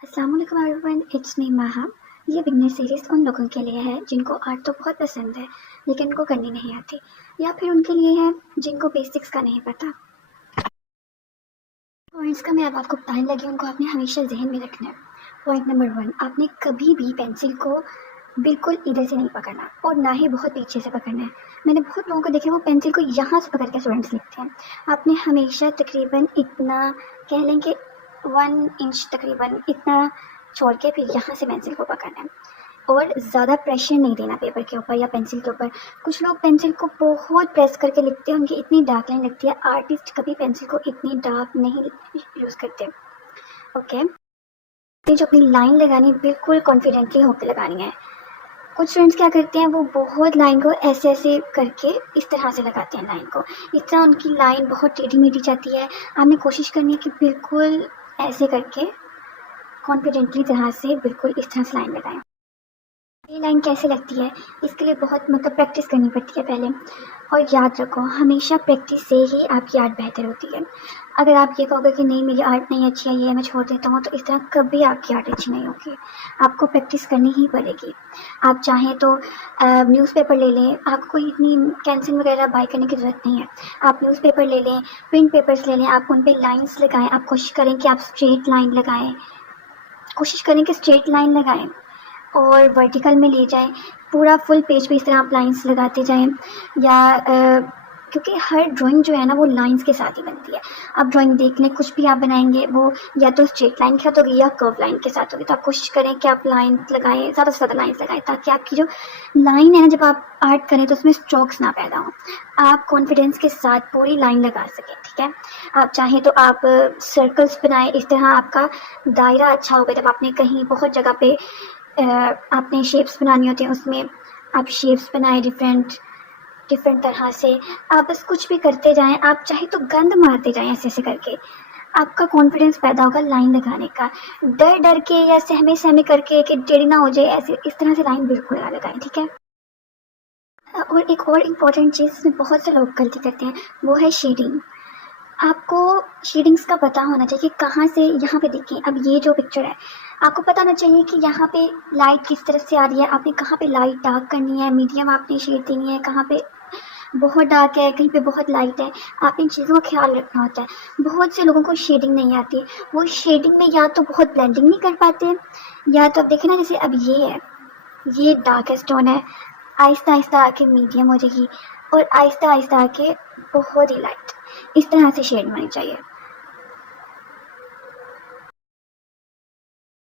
अस्सलाम वालेकुम everyone, it's me माहा। ये बिगनर सीरीज़ उन लोगों के लिए है जिनको आर्ट तो बहुत पसंद है लेकिन उनको करनी नहीं आती, या फिर उनके लिए है जिनको बेसिक्स का नहीं पता। पॉइंट्स का मैं अब आपको बताने लगी, उनको आपने हमेशा जहन में रखना है। पॉइंट नंबर 1, आपने कभी भी पेंसिल को बिल्कुल इधर से नहीं पकड़ना और ना ही बहुत पीछे से पकड़ना है। मैंने बहुत लोगों को देखा वो पेंसिल को यहाँ से पकड़ के स्टूडेंट्स लिखते हैं। आपने हमेशा तकरीबन इतना कह लें कि 1 इंच तकरीबन इतना छोड़ के फिर यहाँ से पेंसिल को पकड़ना है और ज़्यादा प्रेशर नहीं देना पेपर के ऊपर या पेंसिल के ऊपर। कुछ लोग पेंसिल को बहुत प्रेस करके लिखते हैं, उनकी इतनी डार्क लाइन लगती है। आर्टिस्ट कभी पेंसिल को इतनी डार्क नहीं यूज़ करते। ओके, जो अपनी लाइन लगानी बिल्कुल कॉन्फिडेंटली होकर लगानी है। कुछ स्टूडेंट्स क्या करते हैं, वो बहुत लाइन को ऐसे ऐसे करके इस तरह से लगाते हैं लाइन को, इस तरह उनकी लाइन बहुत टेढ़ी मेढ़ी जाती है। आपने कोशिश करनी है कि बिल्कुल ऐसे करके कॉन्फिडेंटली तरह से बिल्कुल इस तरह से लाइन लगाएं। ये लाइन कैसे लगती है, इसके लिए बहुत प्रैक्टिस करनी पड़ती है पहले। और याद रखो, हमेशा प्रैक्टिस से ही आपकी आर्ट बेहतर होती है। अगर आप ये कहोगे कि नहीं मेरी आर्ट नहीं अच्छी है, ये मैं छोड़ देता हूँ, तो इस तरह कभी आपकी आर्ट अच्छी नहीं होगी। आपको प्रैक्टिस करनी ही पड़ेगी। आप चाहें तो न्यूज़पेपर ले लें, आपको कोई इतनी कैंसिल वगैरह बाय करने की ज़रूरत नहीं है। आप न्यूज़पेपर ले लें, प्रिंट पेपर्स ले लें, आप उन पर लाइन्स लगाएँ। आप कोशिश करें कि आप स्ट्रेट लाइन लगाएँ, कोशिश करें कि स्ट्रेट लाइन लगाएँ और वर्टिकल में ले जाएं। पूरा फुल पेज पे इस तरह आप लाइंस लगाते जाएं। या क्योंकि हर ड्राइंग जो है ना वो लाइंस के साथ ही बनती है। आप ड्राइंग देख लें, कुछ भी आप बनाएंगे वो या तो स्ट्रेट लाइन के साथ होगी या कर्व लाइन के साथ होगी। तो आप कोशिश करें कि आप लाइंस लगाएं, ज़्यादा से ज़्यादा लाइंस लगाएं, ताकि आपकी जो लाइन है ना, जब आप आर्ट करें तो उसमें स्ट्रोक्स ना पैदा हों। आप कॉन्फिडेंस के साथ पूरी लाइन लगा सकें, ठीक है। आप चाहें तो आप सर्कल्स बनाएं, इस तरह आपका दायरा अच्छा होगा। जब आपने कहीं बहुत जगह पे आपने शेप्स बनानी होती हैं, उसमें आप शेप्स बनाएं डिफरेंट तरह से। आप बस कुछ भी करते जाएं, आप चाहे तो गंद मारते जाएं ऐसे ऐसे करके। आपका कॉन्फिडेंस पैदा होगा लाइन लगाने का। डर डर के या सहमे सहमे करके कि टेढ़ी ना हो जाए, ऐसे इस तरह से लाइन बिल्कुल ना लगाएं, ठीक है। और एक और इम्पॉर्टेंट चीज़ जिसमें बहुत से लोग गलती करते हैं, वो है शेडिंग। आपको शेडिंग्स का पता होना चाहिए कि कहाँ से यहाँ पे देखें। अब ये जो पिक्चर है, आपको पता होना चाहिए कि यहाँ पे लाइट किस तरफ से आ रही है। आपने कहाँ पे लाइट डार्क करनी है, मीडियम आपने शेड देनी है, कहाँ पे बहुत डार्क है, कहीं पे बहुत लाइट है। आपने इन चीज़ों का ख्याल रखना होता है। बहुत से लोगों को शेडिंग नहीं आती, वो शेडिंग में या तो बहुत ब्लेंडिंग नहीं कर पाते, या तो अब देखें ना, जैसे अब ये डार्क स्टोन है, आहिस्ता आहिस्ता आके मीडियम हो जाएगी और आहिस्ता आहिस्ता आके बहुत ही लाइट। इस तरह से शेड होनी चाहिए।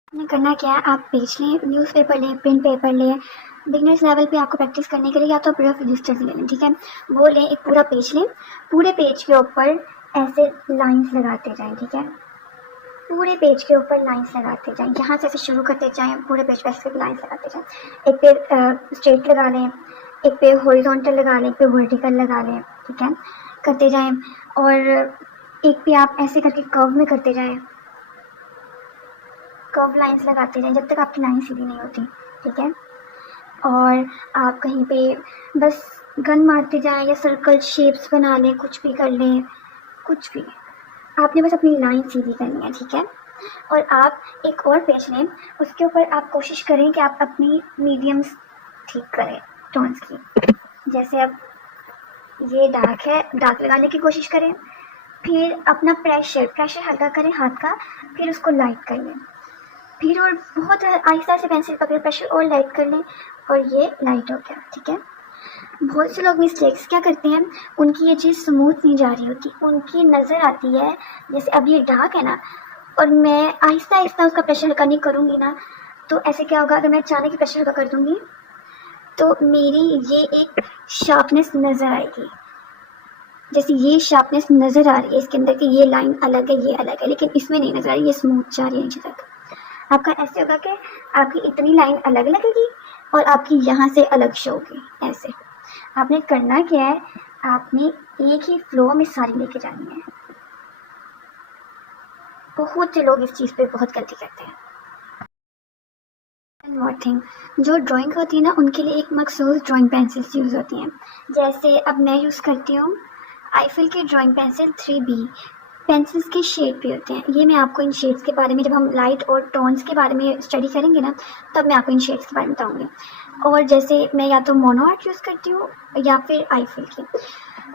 आपने करना क्या है, आप पेज लें, न्यूज़पेपर लें, प्रिंट पेपर लें। बिगनर्स लेवल पे आपको प्रैक्टिस करने के लिए या तो आप रफ रजिस्टर से ले लें, ठीक है। वो लें, एक पूरा पेज लें, पूरे पेज के ऊपर ऐसे लाइंस लगाते जाएं, ठीक है। पूरे पेज के ऊपर लाइंस लगाते जाएं, यहाँ से ऐसे शुरू करते जाएं, पूरे पेज पर ऐसे लाइंस लगाते जाएं। एक पे स्ट्रेट लगा लें, एक पे हॉरिजॉन्टल लगा लें, एक पे वर्टिकल लगा लें, ठीक है। करते जाएं और एक पे आप ऐसे करके कर्व में करते जाएं, कर्व लाइंस लगाते जाएं जब तक आपकी लाइन सीधी नहीं होती, ठीक है। और आप कहीं पे बस गन मारते जाएं या सर्कल शेप्स बना लें, कुछ भी कर लें, कुछ भी। आपने बस अपनी लाइन सीधी करनी है, ठीक है। और आप एक और पेज लें, उसके ऊपर आप कोशिश करें कि आप अपनी मीडियम्स ठीक करें टोन्स की। जैसे अब ये डार्क है, डार्क लगाने की कोशिश करें, फिर अपना प्रेशर हल्का करें हाथ का, फिर उसको लाइट कर लें, फिर और बहुत आहिस्ता से पेंसिल पकड़े, प्रेशर और लाइट कर लें और ये लाइट हो गया, ठीक है। बहुत से लोग मिस्टेक्स क्या करते हैं, उनकी ये चीज़ स्मूथ नहीं जा रही होती, उनकी नज़र आती है जैसे अब ये डार्क है ना, और मैं आहिस्ता आहिस्ता उसका प्रेशर हल्का नहीं करूँगी ना, तो ऐसे क्या होगा, अगर मैं अचानक ही प्रेशर हल्का कर दूँगी तो मेरी ये एक शार्पनेस नज़र आएगी। जैसे ये शार्पनेस नज़र आ रही है इसके अंदर कि ये लाइन अलग है, ये अलग है, लेकिन इसमें नहीं नज़र आ रही, ये स्मूथ जा रही है नीचे तक। आपका ऐसे होगा कि आपकी इतनी लाइन अलग लगेगी और आपकी यहाँ से अलग शो होगी। ऐसे आपने करना क्या है, आपने एक ही फ्लो में सारी लेके जानी है। बहुत से लोग इस चीज़ पे बहुत गलती करते हैं। वन मोर थिंग, जो ड्राइंग होती है ना, उनके लिए एक मखसूस ड्राइंग पेंसिल्स यूज़ होती हैं। जैसे अब मैं यूज़ करती हूँ आईफिल की ड्राइंग पेंसिल 3B। पेंसिल्स के शेड भी होते हैं। ये मैं आपको इन शेड्स के बारे में, जब हम लाइट और टोन्स के बारे में स्टडी करेंगे ना, तब मैं आपको इन शेड्स के बारे में बताऊँगी। और जैसे मैं या तो मोनो आर्ट यूज़ करती हूँ या फिर आई फिल की,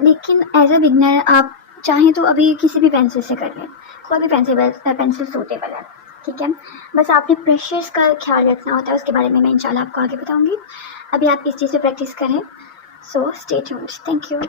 लेकिन एज अ बिगनर आप चाहें तो अभी किसी भी पेंसिल से कर लें, कोई भी पेंसिल सूटेबल है, ठीक है। बस आपने ब्रशेस का ख्याल रखना होता है, उसके बारे में मैं इंशाल्लाह आपको आगे बताऊँगी। अभी आप इस चीज़ से प्रैक्टिस करें। So stay tuned. Thank you.